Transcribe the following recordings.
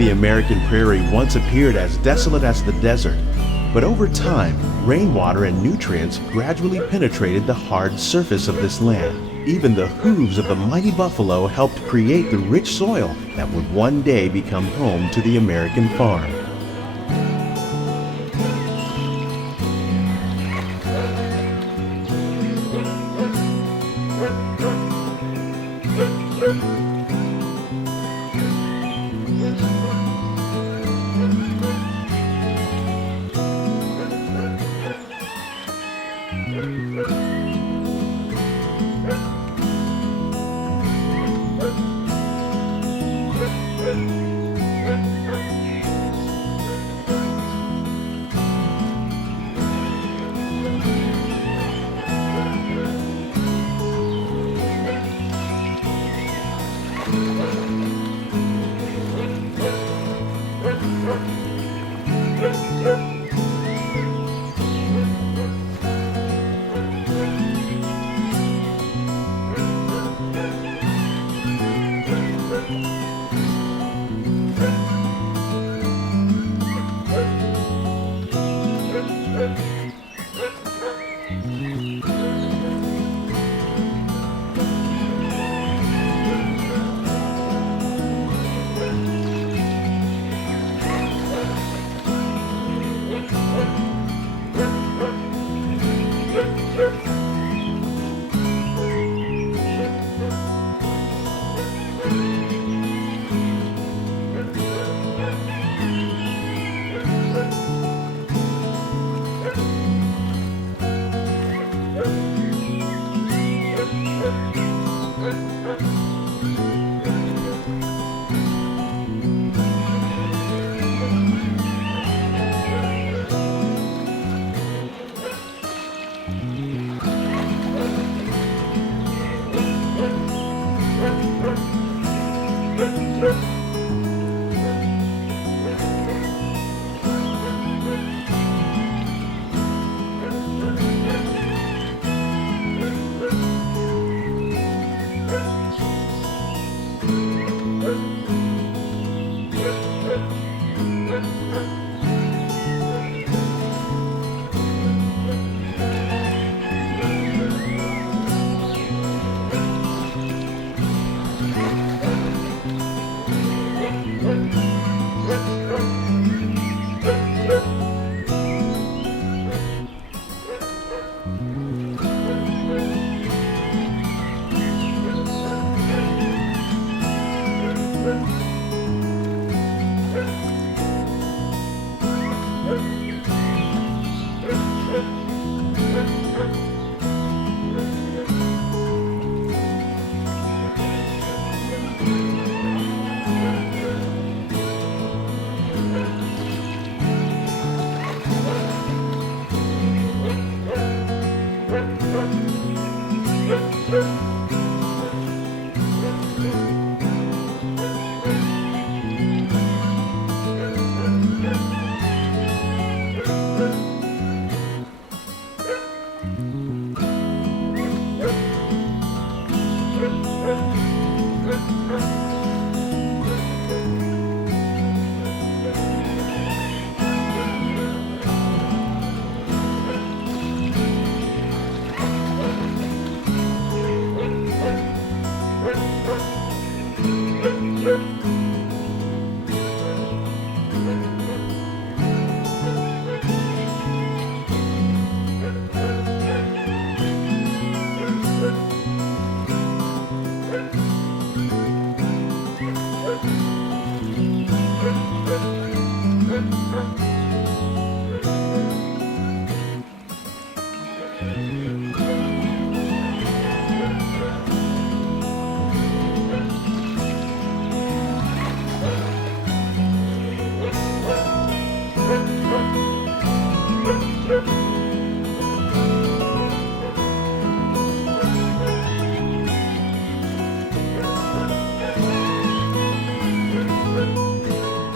The American prairie once appeared as desolate as the desert, but over time, rainwater and nutrients gradually penetrated the hard surface of this land. Even the hooves of the mighty buffalo helped create the rich soil that would one day become home to the American farm.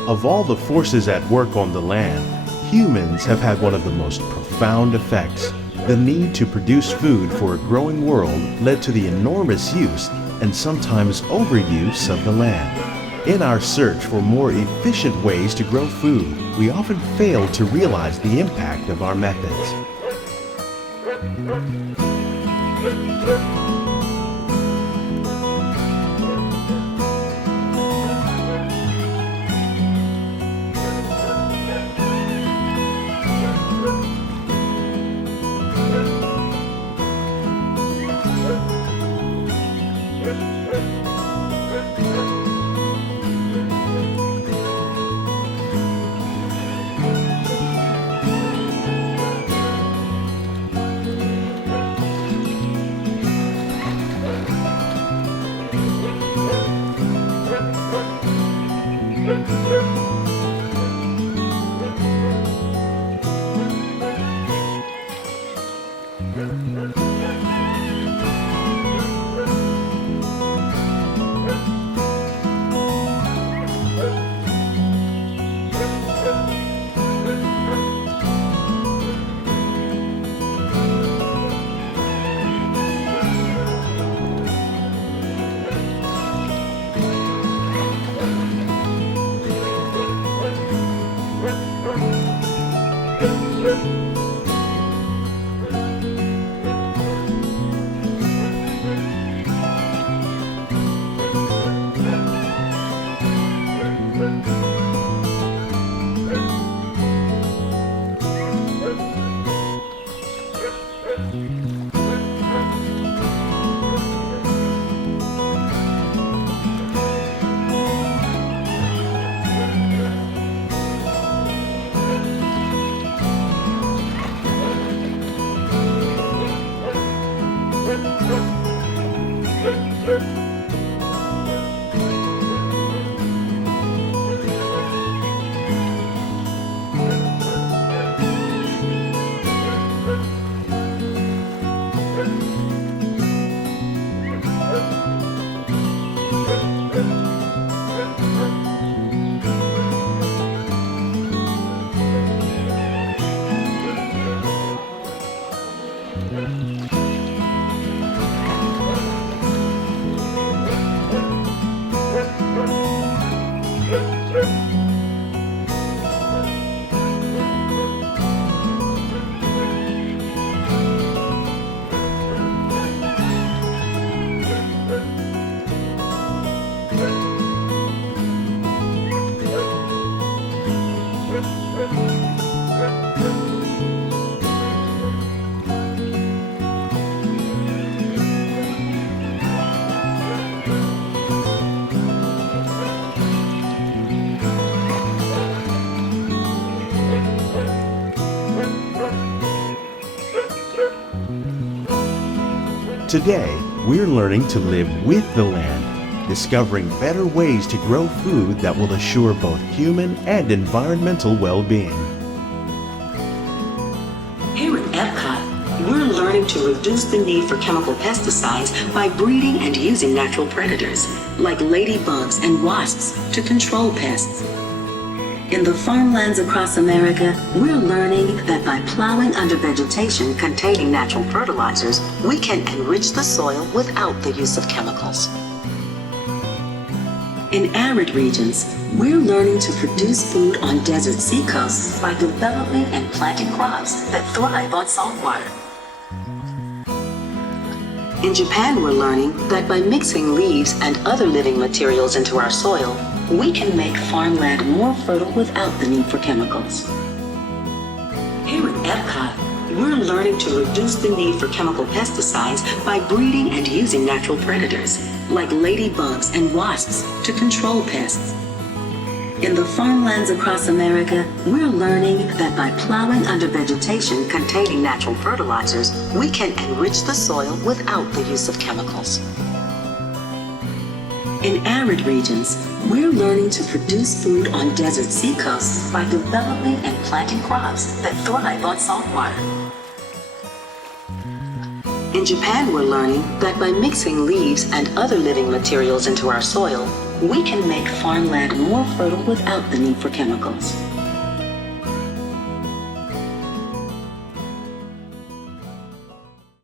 Of all the forces at work on the land, humans have had one of the most profound effects. The need to produce food for a growing world led to the enormous use and sometimes overuse of the land. In our search for more efficient ways to grow food, we often fail to realize the impact of our methods. Today, we're learning to live with the land, discovering better ways to grow food that will assure both human and environmental well-being. Here at Epcot, we're learning to reduce the need for chemical pesticides by breeding and using natural predators, like ladybugs and wasps, to control pests. In the farmlands across America, we're learning that by plowing under vegetation containing natural fertilizers, we can enrich the soil without the use of chemicals. In arid regions, we're learning to produce food on desert seacoasts by developing and planting crops that thrive on salt water. In Japan, we're learning that by mixing leaves and other living materials into our soil, we can make farmland more fertile without the need for chemicals. Here at Epcot, we're learning to reduce the need for chemical pesticides by breeding and using natural predators, like ladybugs and wasps, to control pests. In the farmlands across America, we're learning that by plowing under vegetation containing natural fertilizers, we can enrich the soil without the use of chemicals. In arid regions, we're learning to produce food on desert seacoasts by developing and planting crops that thrive on salt water. In Japan, we're learning that by mixing leaves and other living materials into our soil, we can make farmland more fertile without the need for chemicals.